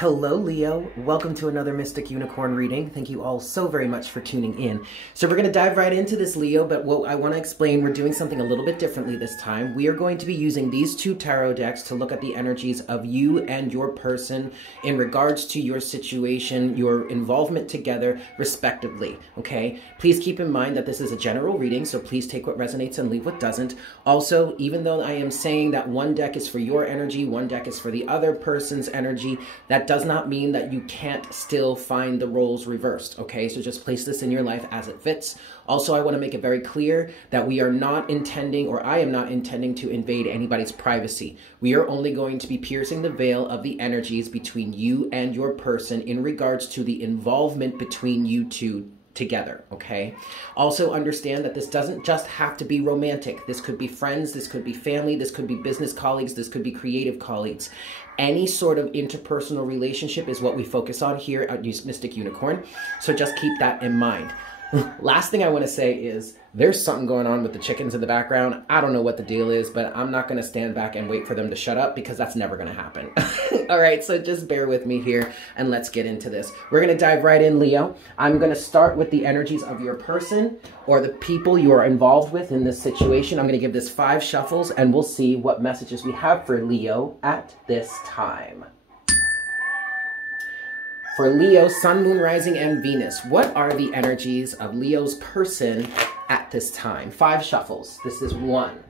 Hello, Leo. Welcome to another Mystic Unicorn reading. Thank you all so very much for tuning in. So we're going to dive right into this, Leo, but what I want to explain, we're doing something a little bit differently this time. We are going to be using these two tarot decks to look at the energies of you and your person in regards to your situation, your involvement together, respectively, okay? Please keep in mind that this is a general reading, so please take what resonates and leave what doesn't. Also, even though I am saying that one deck is for your energy, one deck is for the other person's energy, that does not mean that you can't still find the roles reversed, okay? So just place this in your life as it fits. Also, I want to make it very clear that we are not intending, or I am not intending to invade anybody's privacy. We are only going to be piercing the veil of the energies between you and your person in regards to the involvement between you two together, okay? Also understand that this doesn't just have to be romantic. This could be friends, this could be family, this could be business colleagues, this could be creative colleagues. Any sort of interpersonal relationship is what we focus on here at Mystic Unicorn, so just keep that in mind. Last thing I want to say is there's something going on with the chickens in the background. I don't know what the deal is, but I'm not going to stand back and wait for them to shut up because that's never going to happen. All right, so just bear with me here and let's get into this. We're going to dive right in, Leo. I'm going to start with the energies of your person or the people you are involved with in this situation. I'm going to give this 5 shuffles and we'll see what messages we have for Leo at this time. For Leo, Sun, Moon, Rising, and Venus, what are the energies of Leo's person at this time? 5 shuffles. This is 1.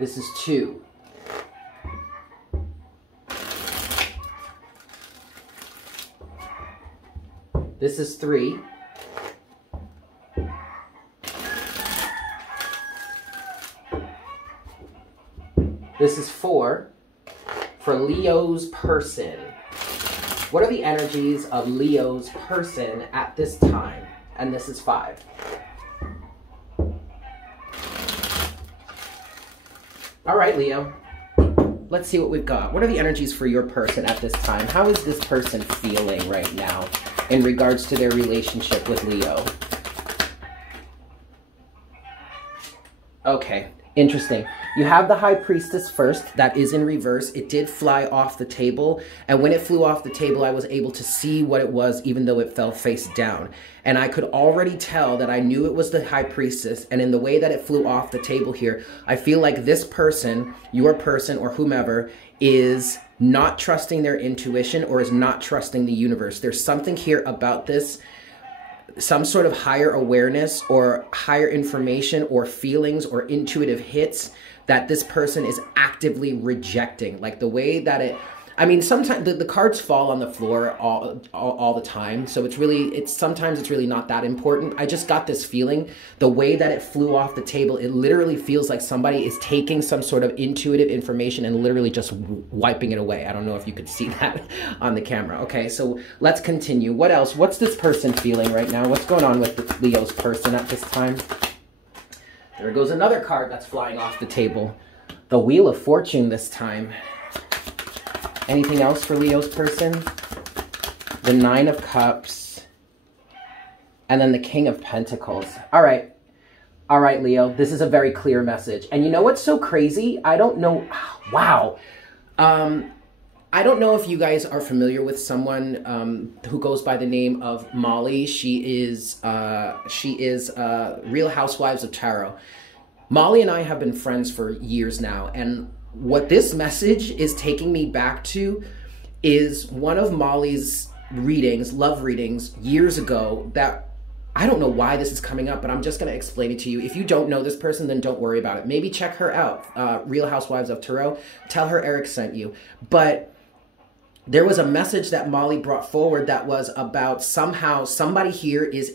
This is 2. This is 3. This is 4. For Leo's person, what are the energies of Leo's person at this time? And this is 5. All right, Leo, let's see what we've got. What are the energies for your person at this time? How is this person feeling right now in regards to their relationship with Leo? Okay. Interesting. You have the High Priestess first. That is in reverse. It did fly off the table. And when it flew off the table, I was able to see what it was, even though it fell face down. And I could already tell that I knew it was the High Priestess. And in the way that it flew off the table here, I feel like this person, your person or whomever, is not trusting their intuition or is not trusting the universe. There's something here about this, some sort of higher awareness or higher information or feelings or intuitive hits that this person is actively rejecting. Like the way that it, I mean, sometimes the cards fall on the floor all the time. So sometimes it's really not that important. I just got this feeling, the way that it flew off the table, it literally feels like somebody is taking some sort of intuitive information and literally just wiping it away. I don't know if you could see that on the camera. Okay, so let's continue. What else? What's this person feeling right now? What's going on with Leo's person at this time? There goes another card that's flying off the table. The Wheel of Fortune this time. Anything else for Leo's person? The 9 of Cups. And then the King of Pentacles. All right. All right, Leo. This is a very clear message. And you know what's so crazy? I don't know. Wow. I don't know if you guys are familiar with someone who goes by the name of Molly. She is Real Housewives of Tarot. Molly and I have been friends for years now. And what this message is taking me back to is one of Molly's readings, love readings, years ago that I don't know why this is coming up, but I'm just going to explain it to you. If you don't know this person, then don't worry about it. Maybe check her out, Real Housewives of Tarot. Tell her Eric sent you. But there was a message that Molly brought forward that was about somehow somebody here is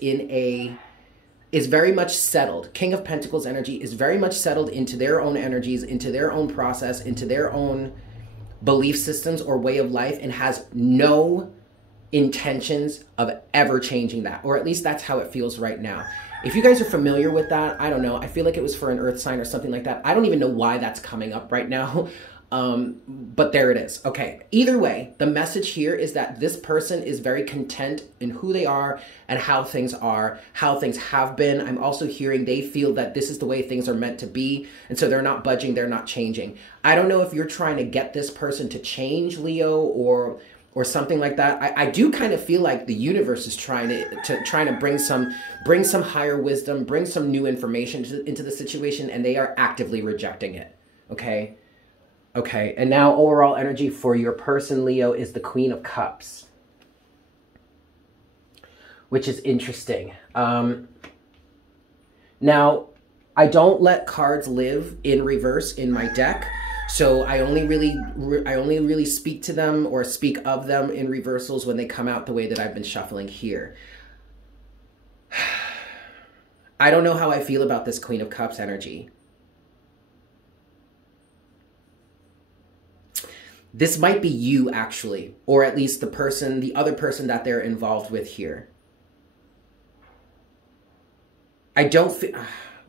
very much settled. King of Pentacles energy is very much settled into their own energies, into their own process, into their own belief systems or way of life, and has no intentions of ever changing that. Or at least that's how it feels right now. If you guys are familiar with that, I don't know. I feel like it was for an earth sign or something like that. I don't even know why that's coming up right now. But there it is. Okay. Either way, the message here is that this person is very content in who they are and how things are, how things have been. I'm also hearing they feel that this is the way things are meant to be. And so they're not budging. They're not changing. I don't know if you're trying to get this person to change, Leo, or something like that. I do kind of feel like the universe is trying to bring some higher wisdom, bring some new information into the situation, and they are actively rejecting it. Okay. Okay, and now overall energy for your person, Leo, is the Queen of Cups, which is interesting. Now, I don't let cards live in reverse in my deck, so I only really speak to them or speak of them in reversals when they come out the way that I've been shuffling here. I don't know how I feel about this Queen of Cups energy. This might be you, actually, or at least the other person that they're involved with here.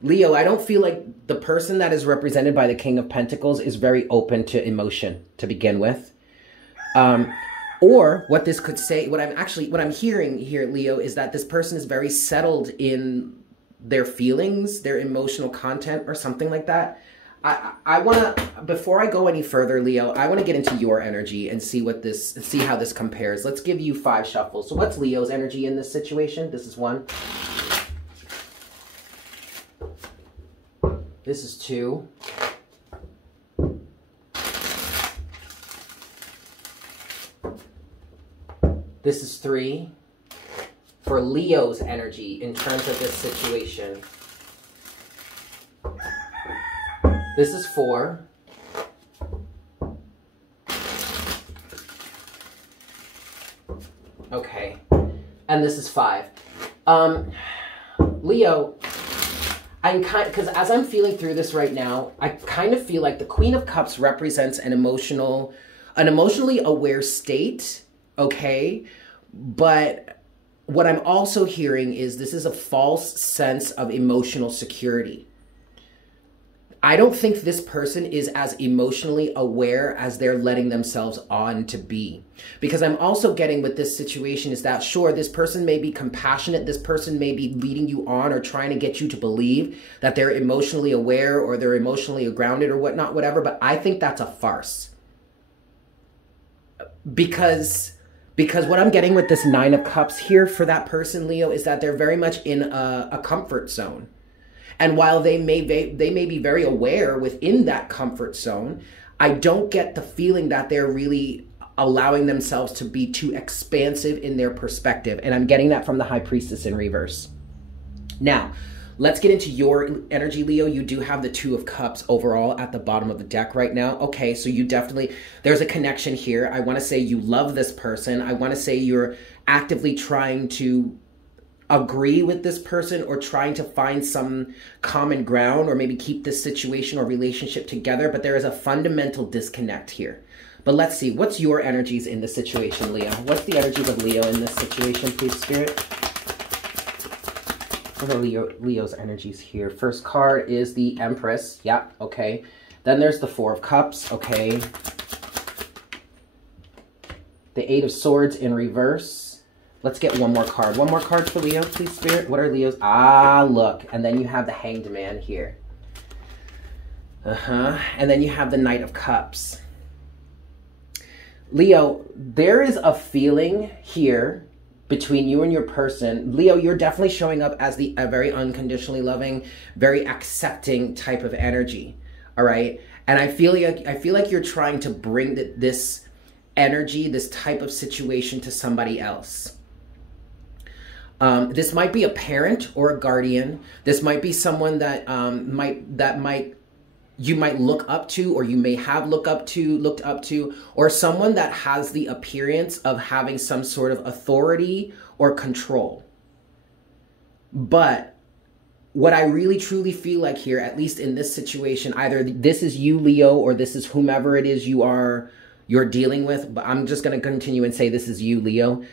Leo, I don't feel like the person that is represented by the King of Pentacles is very open to emotion to begin with. Or what this could say, what I'm hearing here, Leo, is that this person is very settled in their feelings, their emotional content, or something like that. I want to, before I go any further, Leo, I want to get into your energy and see how this compares. Let's give you 5 shuffles. So what's Leo's energy in this situation? This is 1. This is 2. This is 3. For Leo's energy in terms of this situation. This is 4. Okay. And this is 5. Leo, because as I'm feeling through this right now, I kind of feel like the Queen of Cups represents an emotionally aware state, okay? But what I'm also hearing is this is a false sense of emotional security. I don't think this person is as emotionally aware as they're letting themselves on to be. Because I'm also getting with this situation is that, sure, this person may be compassionate. This person may be leading you on or trying to get you to believe that they're emotionally aware or they're emotionally grounded or whatnot, whatever. But I think that's a farce. Because what I'm getting with this 9 of Cups here for that person, Leo, is that they're very much in a comfort zone. And while they may be very aware within that comfort zone, I don't get the feeling that they're really allowing themselves to be too expansive in their perspective. And I'm getting that from the High Priestess in reverse. Now, let's get into your energy, Leo. You do have the 2 of Cups overall at the bottom of the deck right now. Okay, so you definitely, there's a connection here. I want to say you love this person. I want to say you're actively trying to agree with this person or trying to find some common ground or maybe keep this situation or relationship together, but there is a fundamental disconnect here. But let's see, what's your energies in this situation, Leo? What's the energies of Leo in this situation, please, Spirit? What are Leo's energies here? First card is the Empress. Yeah, okay. Then there's the 4 of Cups, okay. The 8 of Swords in reverse. Let's get one more card. One more card for Leo, please, Spirit. What are Leo's? Ah, look. And then you have the Hanged Man here. And then you have the Knight of Cups. Leo, there is a feeling here between you and your person. Leo, you're definitely showing up as a very unconditionally loving, very accepting type of energy. All right? And I feel like you're trying to bring this energy, this type of situation to somebody else. This might be a parent or a guardian. This might be someone that you might look up to, or you may have looked up to, or someone that has the appearance of having some sort of authority or control. But what I really truly feel like here, at least in this situation, either this is you, Leo, or this is whomever it is you're dealing with. But I'm just going to continue and say this is you, Leo.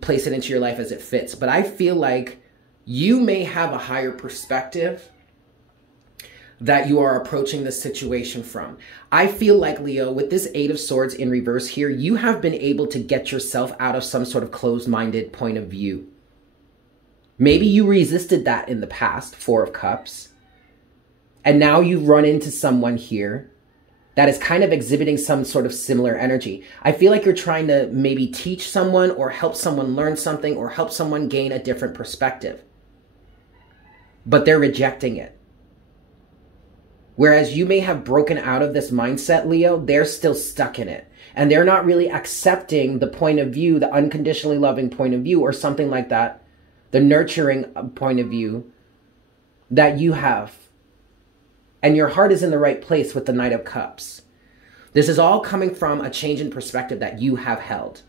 Place it into your life as it fits. But I feel like you may have a higher perspective that you are approaching this situation from. I feel like, Leo, with this Eight of Swords in reverse here, you have been able to get yourself out of some sort of closed-minded point of view. Maybe you resisted that in the past, Four of Cups, and now you run into someone here that is kind of exhibiting some sort of similar energy. I feel like you're trying to maybe teach someone or help someone learn something or help someone gain a different perspective, but they're rejecting it. Whereas you may have broken out of this mindset, Leo, they're still stuck in it. And they're not really accepting the point of view, the unconditionally loving point of view or something like that, the nurturing point of view that you have. And your heart is in the right place with the Knight of Cups. This is all coming from a change in perspective that you have held.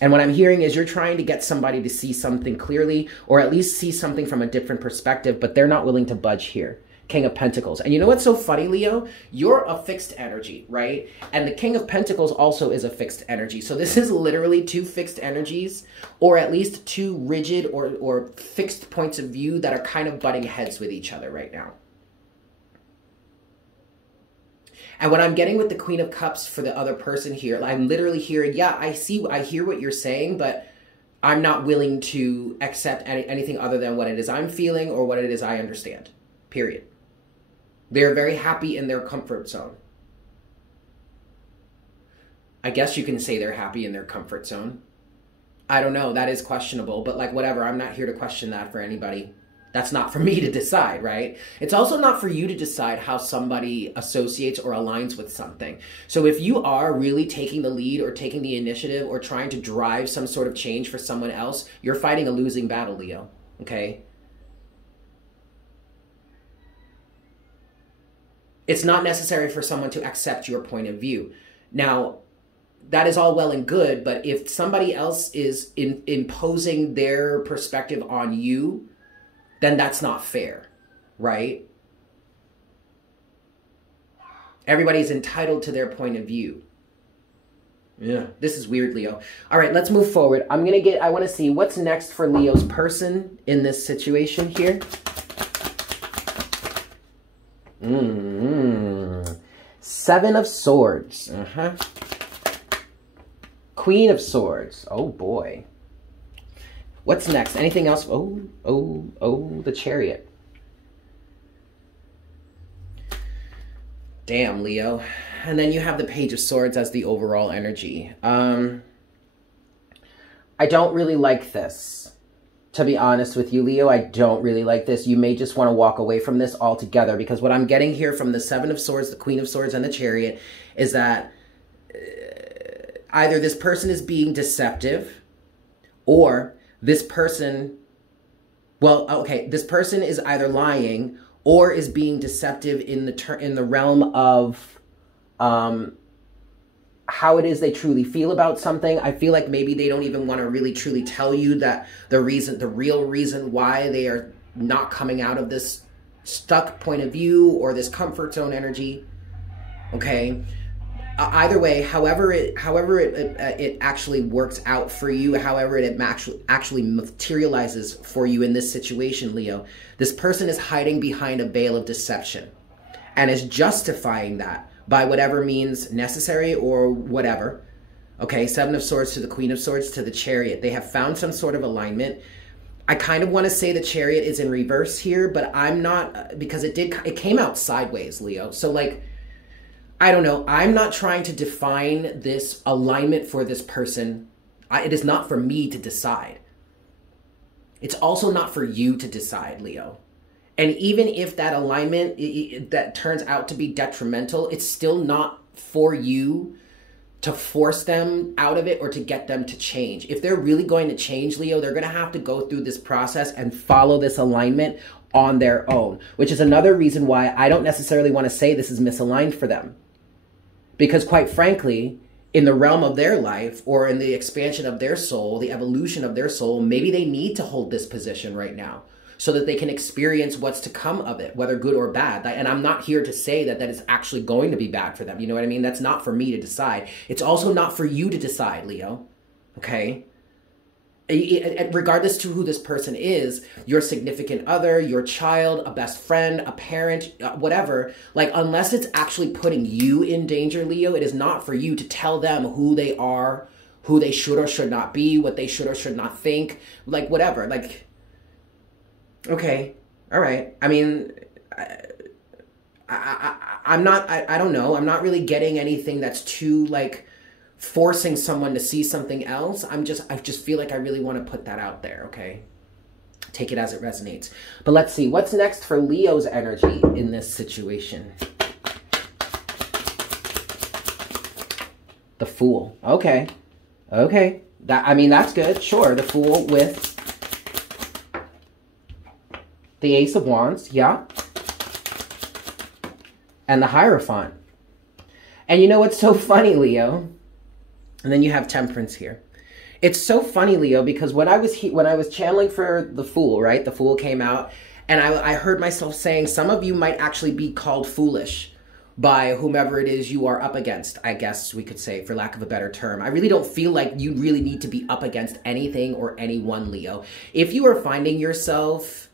And what I'm hearing is you're trying to get somebody to see something clearly or at least see something from a different perspective, but they're not willing to budge here. King of Pentacles. And you know what's so funny, Leo? You're a fixed energy, right? And the King of Pentacles also is a fixed energy. So this is literally two fixed energies, or at least two rigid or fixed points of view that are kind of butting heads with each other right now. And what I'm getting with the Queen of Cups for the other person here, I'm literally hearing, yeah, I hear what you're saying, but I'm not willing to accept anything other than what it is I'm feeling or what it is I understand, period. They're very happy in their comfort zone. I guess you can say they're happy in their comfort zone. I don't know. That is questionable. But like, whatever. I'm not here to question that for anybody. That's not for me to decide, right? It's also not for you to decide how somebody associates or aligns with something. So if you are really taking the lead or taking the initiative or trying to drive some sort of change for someone else, you're fighting a losing battle, Leo. Okay? It's not necessary for someone to accept your point of view. Now, that is all well and good, but if somebody else is imposing their perspective on you, then that's not fair, right? Everybody's entitled to their point of view. Yeah, this is weird, Leo. All right, let's move forward. I want to see what's next for Leo's person in this situation here. Seven of Swords. Queen of Swords. Oh, boy. What's next? Anything else? Oh, the Chariot. Damn, Leo. And then you have the Page of Swords as the overall energy. I don't really like this. To be honest with you, Leo, I don't really like this. You may just want to walk away from this altogether, because what I'm getting here from the Seven of Swords, the Queen of Swords, and the Chariot is that either this person is being deceptive, or this person, well, okay, this person is either lying or is being deceptive in the realm of how it is they truly feel about something. I feel like maybe they don't even want to really truly tell you that the real reason why they are not coming out of this stuck point of view or this comfort zone energy. Okay. Either way, however it actually works out for you, however it actually materializes for you in this situation, Leo, this person is hiding behind a veil of deception and is justifying that by whatever means necessary or whatever. Okay, Seven of Swords to the Queen of Swords to the Chariot. They have found some sort of alignment. I kind of want to say the Chariot is in reverse here, but I'm not, because it came out sideways, Leo. So like, I don't know. I'm not trying to define this alignment for this person. It is not for me to decide. It's also not for you to decide, Leo. And even if that alignment that turns out to be detrimental, it's still not for you to force them out of it or to get them to change. If they're really going to change, Leo, they're going to have to go through this process and follow this alignment on their own, which is another reason why I don't necessarily want to say this is misaligned for them. Because quite frankly, in the realm of their life or in the expansion of their soul, the evolution of their soul, maybe they need to hold this position right now so that they can experience what's to come of it, whether good or bad. And I'm not here to say that is actually going to be bad for them. You know what I mean? That's not for me to decide. It's also not for you to decide, Leo. Okay? regardless to who this person is, your significant other, your child, a best friend, a parent, whatever, like unless it's actually putting you in danger, Leo, it is not for you to tell them who they are, who they should or should not be, what they should or should not think, like whatever. Like, okay, all right. I mean, I'm not, I don't know. I'm not really getting anything that's too like forcing someone to see something else. I just feel like I really want to put that out there. Okay. Take it as it resonates. But let's see what's next for Leo's energy in this situation. The Fool. Okay. Okay. I mean, that's good. Sure. The Fool with the Ace of Wands. Yeah. And the Hierophant. And you know what's so funny, Leo? And then you have Temperance here. It's so funny, Leo, because when I was channeling for the Fool, right? The Fool came out, and I heard myself saying, some of you might actually be called foolish by whomever it is you are up against, I guess we could say, for lack of a better term. I really don't feel like you really need to be up against anything or anyone, Leo. If you are finding yourself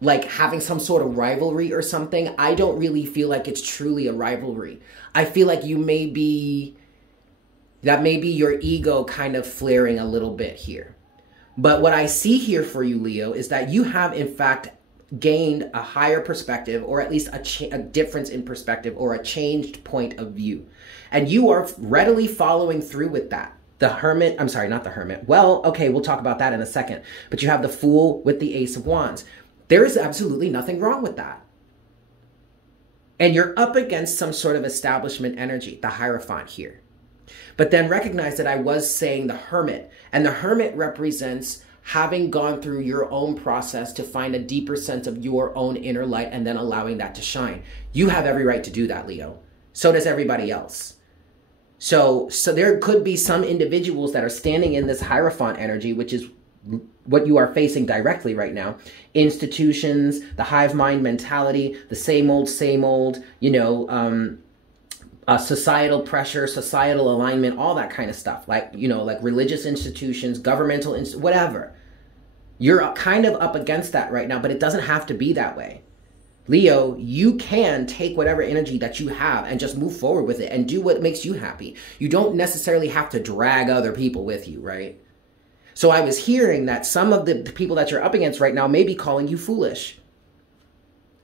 like having some sort of rivalry or something, I don't really feel like it's truly a rivalry. I feel like that may be your ego kind of flaring a little bit here. But what I see here for you, Leo, is that you have in fact gained a higher perspective, or at least a difference in perspective, or a changed point of view. And you are readily following through with that. The Hermit, I'm sorry, not the Hermit. Well, okay, we'll talk about that in a second. But you have the Fool with the Ace of Wands. There is absolutely nothing wrong with that. And you're up against some sort of establishment energy, the Hierophant here. But then recognize that I was saying the Hermit. And the Hermit represents having gone through your own process to find a deeper sense of your own inner light and then allowing that to shine. You have every right to do that, Leo. So does everybody else. So there could be some individuals that are standing in this Hierophant energy, which is what you are facing directly right now. Institutions, the hive mind mentality, the same old, you know, societal pressure, societal alignment, all that kind of stuff. Like, you know, like religious institutions, governmental, whatever. You're kind of up against that right now, but it doesn't have to be that way. Leo, you can take whatever energy that you have and just move forward with it and do what makes you happy. You don't necessarily have to drag other people with you, right? So I was hearing that some of the people that you're up against right now may be calling you foolish.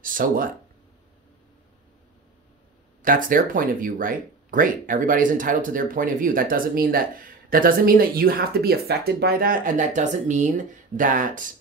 So what? That's their point of view, right? Great. Everybody's entitled to their point of view. That doesn't mean that you have to be affected by that, and that doesn't mean that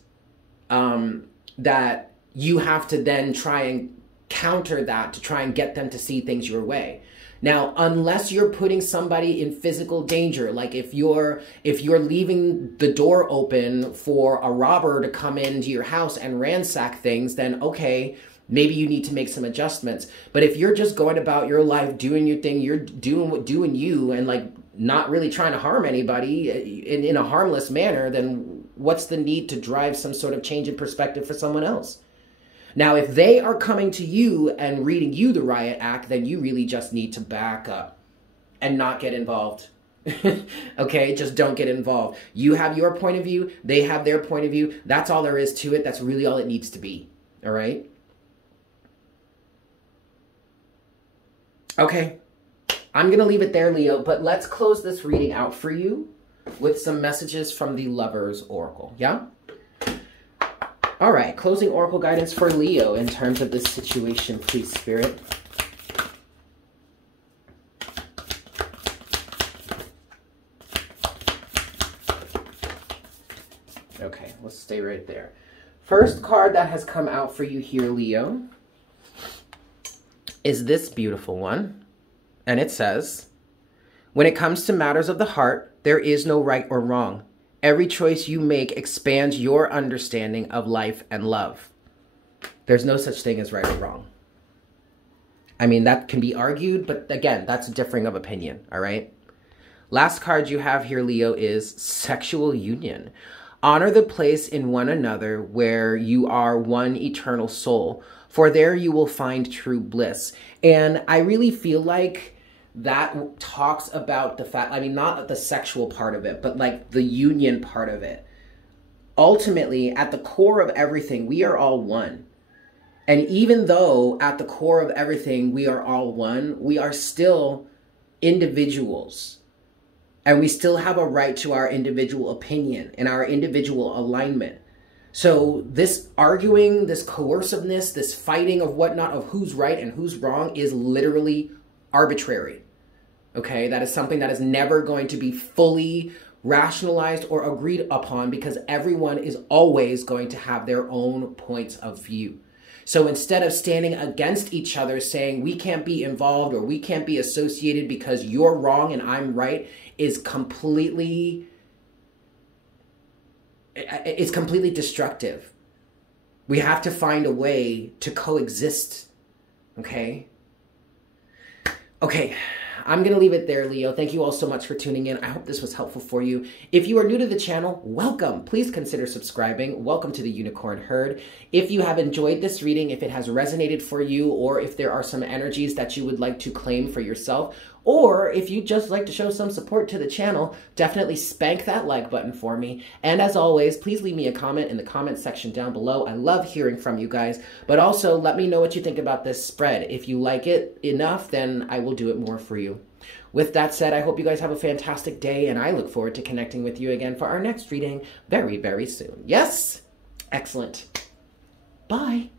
that you have to then try and counter that to try and get them to see things your way. Now, unless you're putting somebody in physical danger, like if you're leaving the door open for a robber to come into your house and ransack things, then okay, maybe you need to make some adjustments. But if you're just going about your life, doing your thing, you're doing you, and like not really trying to harm anybody in a harmless manner, then what's the need to drive some sort of change in perspective for someone else? Now, if they are coming to you and reading you the riot act, then you really just need to back up and not get involved. Okay? Just don't get involved. You have your point of view. They have their point of view. That's all there is to it. That's really all it needs to be. All right? Okay. I'm going to leave it there, Leo, but let's close this reading out for you with some messages from the Lover's Oracle. Yeah? All right, closing oracle guidance for Leo in terms of this situation, please, Spirit. Okay, let's stay right there. First card that has come out for you here, Leo, is this beautiful one. And it says, when it comes to matters of the heart, there is no right or wrong. Every choice you make expands your understanding of life and love. There's no such thing as right or wrong. I mean, that can be argued, but again, that's a differing of opinion, all right? Last card you have here, Leo, is sexual union. Honor the place in one another where you are one eternal soul, for there you will find true bliss. And I really feel like that talks about the fact, I mean, not the sexual part of it, but like the union part of it. Ultimately, at the core of everything, we are all one. And even though at the core of everything, we are all one, we are still individuals. And we still have a right to our individual opinion and our individual alignment. So this arguing, this coerciveness, this fighting of whatnot, of who's right and who's wrong is literally arbitrary. Okay, that is something that is never going to be fully rationalized or agreed upon, because everyone is always going to have their own points of view. So instead of standing against each other saying we can't be involved or we can't be associated because you're wrong and I'm right, is completely destructive. We have to find a way to coexist. Okay? Okay. I'm going to leave it there, Leo. Thank you all so much for tuning in. I hope this was helpful for you. If you are new to the channel, welcome. Please consider subscribing. Welcome to the Unicorn Herd. If you have enjoyed this reading, if it has resonated for you, or if there are some energies that you would like to claim for yourself, or if you'd just like to show some support to the channel, definitely spank that like button for me. And as always, please leave me a comment in the comment section down below. I love hearing from you guys. But also, let me know what you think about this spread. If you like it enough, then I will do it more for you. With that said, I hope you guys have a fantastic day, and I look forward to connecting with you again for our next reading very, very soon. Yes? Excellent. Bye.